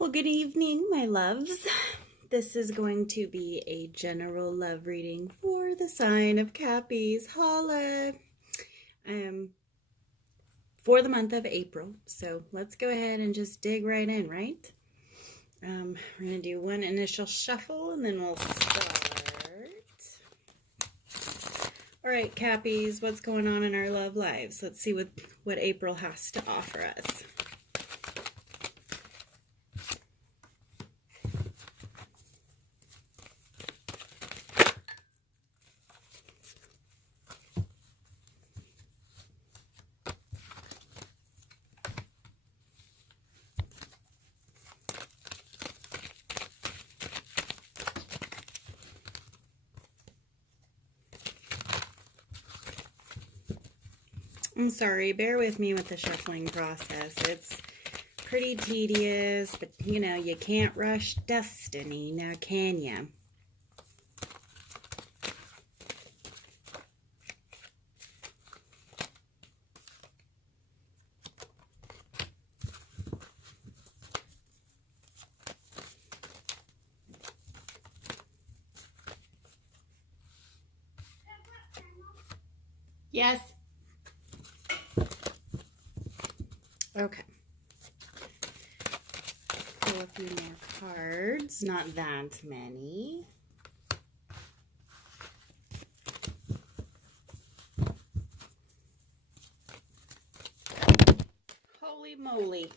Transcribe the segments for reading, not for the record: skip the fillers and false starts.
Well, good evening, my loves. This is going to be a general love reading for the sign of Cappies. Holla! Um, for the month of April. So let's go ahead and just dig right in, right? We're going to do one initial shuffle and then we'll start. All right, Cappies, what's going on in our love lives? Let's see what April has to offer us. I'm sorry, bear with me with the shuffling process. It's pretty tedious, but you know, you can't rush destiny, now can you? Yes. Okay. Pull a few more cards. Not that many. Holy moly.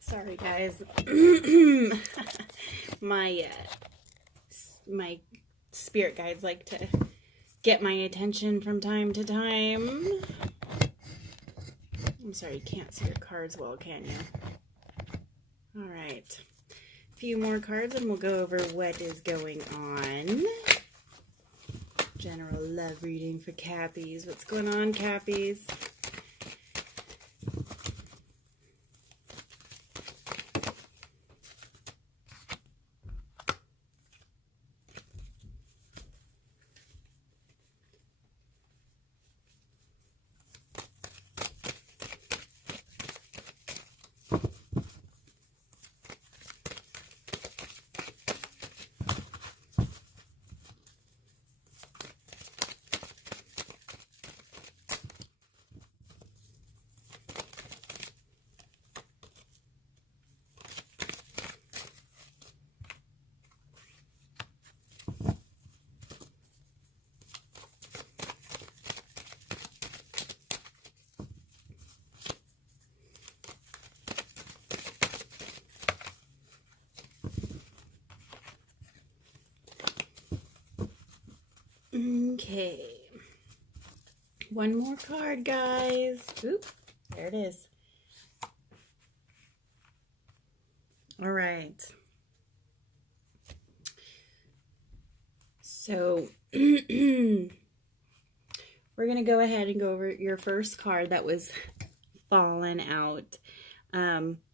Sorry, guys. my spirit guides like to get my attention from time to time. I'm sorry, you can't see your cards well, can you? All right. A few more cards and we'll go over what is going on. General love reading for Cappies. What's going on, Cappies? Okay. One more card, guys. Oop, there it is. All right. So, we're going to go ahead and go over your first card that was fallen out,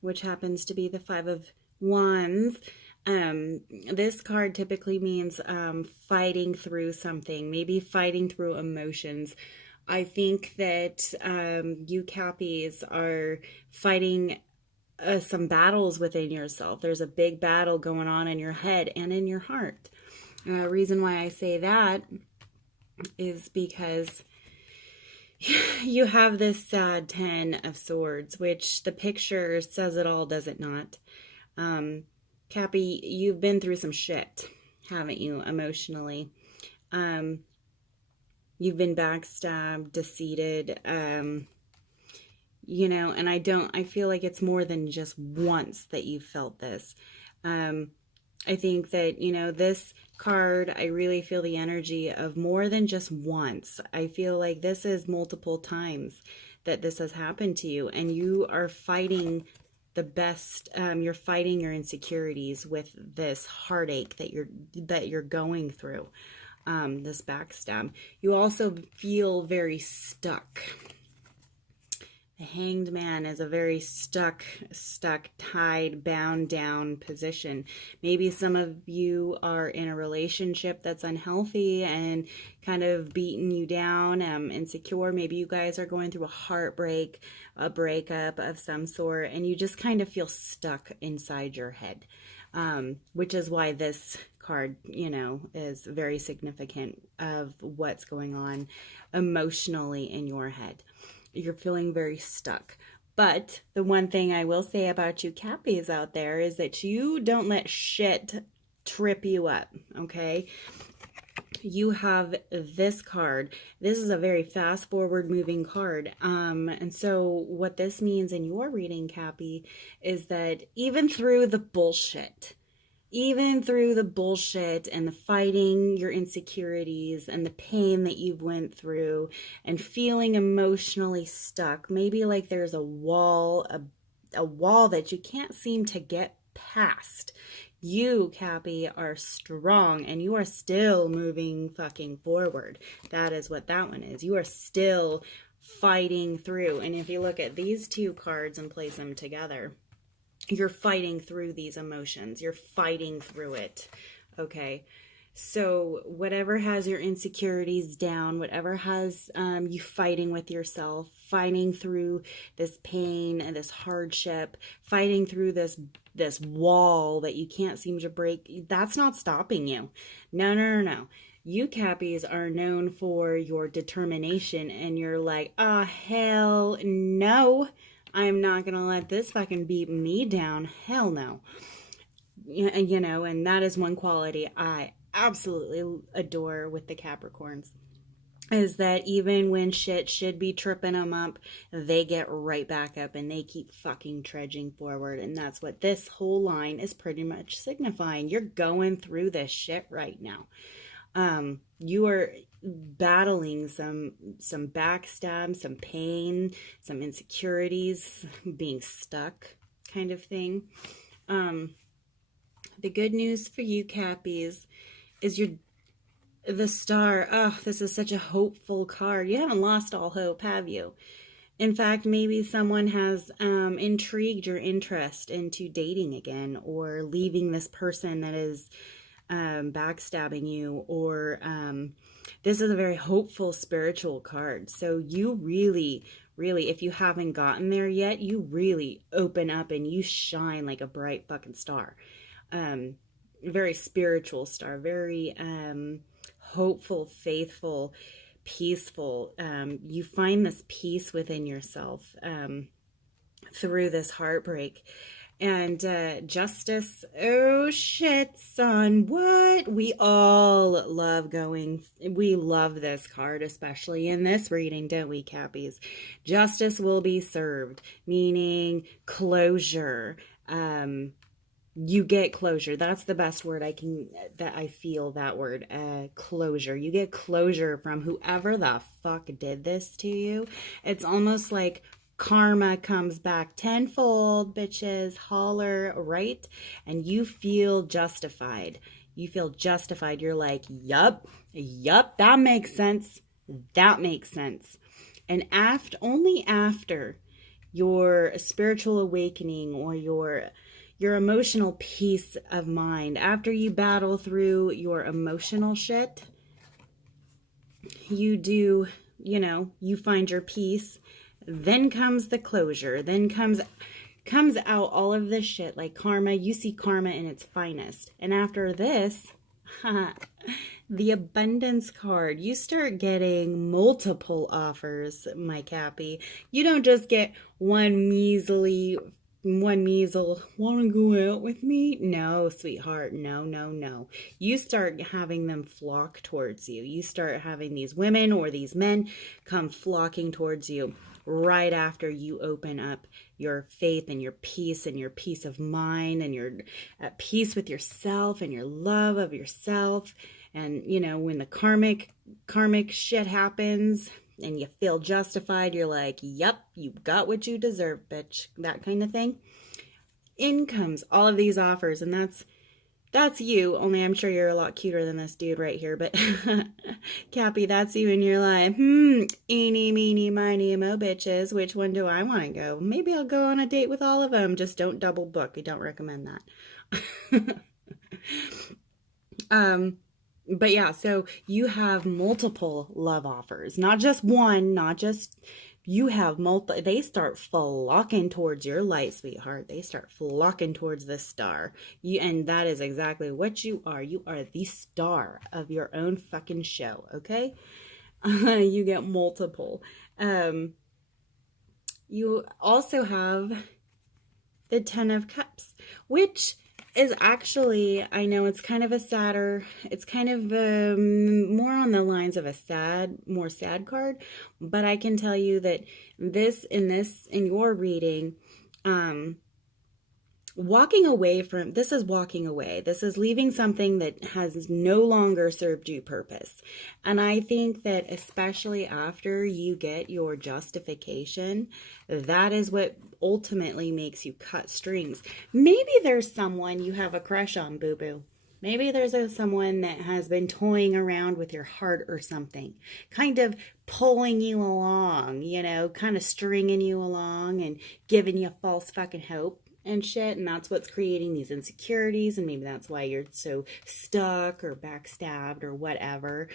which happens to be the Five of Wands. This card typically means fighting through something, maybe fighting through emotions. I think that you Cappies are fighting some battles within yourself. There's a big battle going on in your head and in your heart. Reason why I say that is because you have this sad Ten of Swords, which the picture says it all, does it not? Cappy, you've been through some shit, haven't you, emotionally? You've been backstabbed, deceived, you know, and I feel like it's more than just once that you felt this. I think that, you know, this card, I really feel the energy of more than just once. I feel like this is multiple times that this has happened to you, and you are fighting the best. You're fighting your insecurities with this heartache that you're going through, this backstab. You also feel very stuck. The Hanged Man is a very stuck, tied, bound down position. Maybe some of you are in a relationship that's unhealthy and kind of beating you down, insecure. Maybe you guys are going through a heartbreak, a breakup of some sort, and you just kind of feel stuck inside your head, which is why this card, is very significant of what's going on emotionally in your head. You're feeling very stuck. But the one thing I will say about you Cappies out there is that you don't let shit trip you up, okay? You have this card. This is a very fast forward moving card. And so what this means in your reading, Cappy, is that even through the bullshit, and the fighting your insecurities and the pain that you've went through and feeling emotionally stuck, maybe like there's a wall that you can't seem to get past, you, Cappy, are strong and you are still moving fucking forward. That is what that one is. You are still fighting through. And if you look at these two cards and place them together, you're fighting through these emotions. You're fighting through it. Okay. So whatever has your insecurities down, whatever has you fighting with yourself, fighting through this pain and this hardship, fighting through this wall that you can't seem to break, that's not stopping you. No. You Cappies are known for your determination, and you're like, oh, hell no. I'm not going to let this fucking beat me down. Hell no. And that is one quality I absolutely adore with the Capricorns, is that even when shit should be tripping them up, they get right back up and they keep fucking trudging forward. And that's what this whole line is pretty much signifying. You're going through this shit right now. You are battling some backstab, some pain, some insecurities, being stuck kind of thing. The good news for you Cappies is the Star. Oh, this is such a hopeful card. You haven't lost all hope, have you? In fact, maybe someone has intrigued your interest into dating again, or leaving this person that is backstabbing you, or this is a very hopeful spiritual card. So you really, if you haven't gotten there yet, you really open up and you shine like a bright fucking star. Very spiritual star, very hopeful, faithful, peaceful. You find this peace within yourself through this heartbreak. And justice, oh shit, son, what? We all love we love this card, especially in this reading, don't we, Cappies? Justice will be served, meaning closure. You get closure. That's the best word I feel that word, closure. You get closure from whoever the fuck did this to you. It's almost like karma comes back tenfold, bitches, holler, right? And you feel justified. You're like, yup, that makes sense. And only after your spiritual awakening, or your emotional peace of mind, after you battle through your emotional shit, you find your peace. Then comes the closure. Then comes out all of this shit like karma. You see karma in its finest. And after this, the abundance card. You start getting multiple offers, my Cappy. You don't just get one measly, want to go out with me? No, sweetheart. No. You start having them flock towards you. You start having these women or these men come flocking towards you right after you open up your faith and your peace of mind, and you're at peace with yourself and your love of yourself. And, when the karmic shit happens and you feel justified, you're like, yep, you got what you deserve, bitch. That kind of thing. In comes all of these offers, and That's you, only I'm sure you're a lot cuter than this dude right here, but Cappy, that's you, and you're like, eeny, meeny, miny, mo bitches, which one do I want to go? Maybe I'll go on a date with all of them, just don't double book. I don't recommend that. But yeah, so you have multiple love offers, not just one, not just, you have they start flocking towards your light, sweetheart. They start flocking towards the star. And that is exactly what you are. You are the star of your own fucking show, okay? You get multiple. You also have the Ten of Cups, which is actually, I know it's kind of a sadder, it's kind of more on the lines of a more sad card, but I can tell you that in your reading, walking away from, this is walking away. This is leaving something that has no longer served you purpose. And I think that especially after you get your justification, that is what ultimately makes you cut strings. Maybe there's someone you have a crush on, boo-boo. Maybe there's someone that has been toying around with your heart or something, kind of pulling you along, kind of stringing you along and giving you false fucking hope and shit, and that's what's creating these insecurities, and maybe that's why you're so stuck or backstabbed or whatever.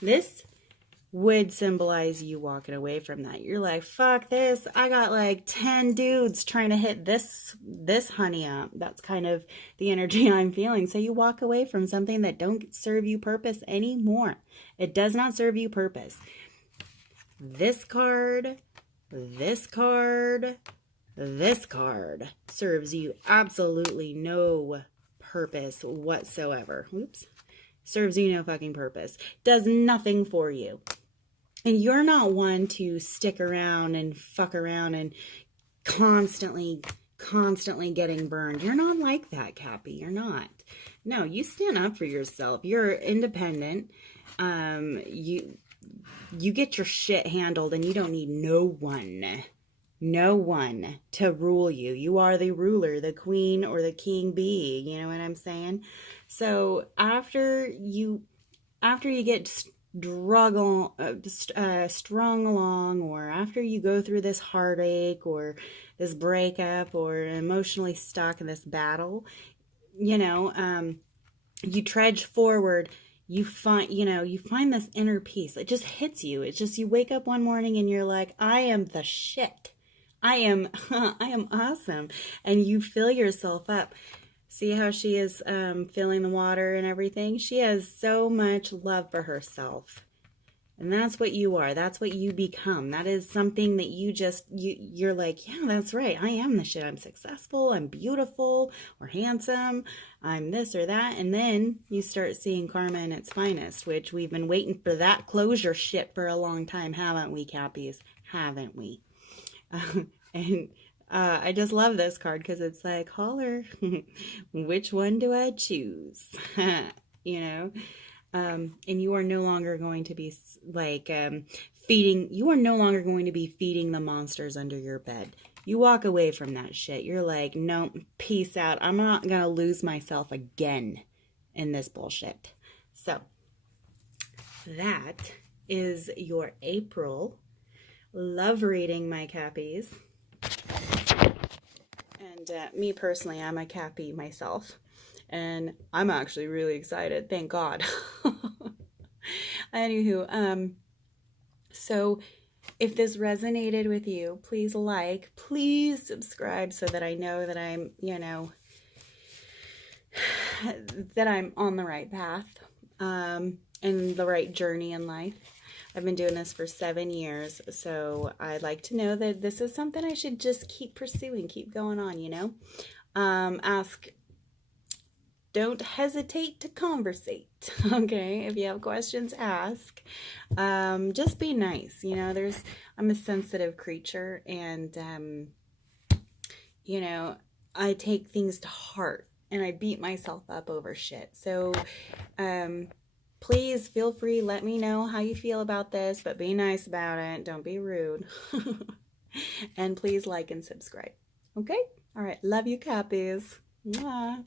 This would symbolize you walking away from that. You're like, fuck this, I got like 10 dudes trying to hit this honey up. That's kind of the energy I'm feeling. So you walk away from something that don't serve you purpose anymore. It does not serve you purpose. This card serves you absolutely no purpose whatsoever. Oops. Serves you no fucking purpose. Does nothing for you. And you're not one to stick around and fuck around and constantly getting burned. You're not like that, Cappy. You're not. No, you stand up for yourself. You're independent. You get your shit handled, and you don't need no one to rule you. You are the ruler, the queen or the king bee. You know what I'm saying? So after you get strung along, or after you go through this heartache or this breakup or emotionally stuck in this battle, you trudge forward. You find this inner peace. It just hits you. It's just, you wake up one morning and you're like, I am the shit. I am awesome. And you fill yourself up. See how she is filling the water and everything? She has so much love for herself. And that's what you are. That's what you become. That is something that you're like, yeah, that's right. I am the shit. I'm successful. I'm beautiful or handsome. I'm this or that. And then you start seeing karma in its finest, which we've been waiting for that closure shit for a long time, haven't we, Cappies? Haven't we? And I just love this card because it's like, holler, which one do I choose? And you are no longer going to be like you are no longer going to be feeding the monsters under your bed. You walk away from that shit. You're like, no, peace out. I'm not going to lose myself again in this bullshit. So that is your April love reading, my Cappies. And me personally, I'm a Cappy myself. And I'm actually really excited. Thank God. Anywho, so if this resonated with you, please please subscribe so that I know that I'm, that I'm on the right path, and the right journey in life. I've been doing this for 7 years, so I'd like to know that this is something I should just keep pursuing, keep going on, don't hesitate to conversate, okay? If you have questions, ask. Just be nice, I'm a sensitive creature, and, I take things to heart, and I beat myself up over shit. So, please feel free, let me know how you feel about this, but be nice about it. Don't be rude. And please like and subscribe. Okay? All right. Love you, Cappies. Mwah.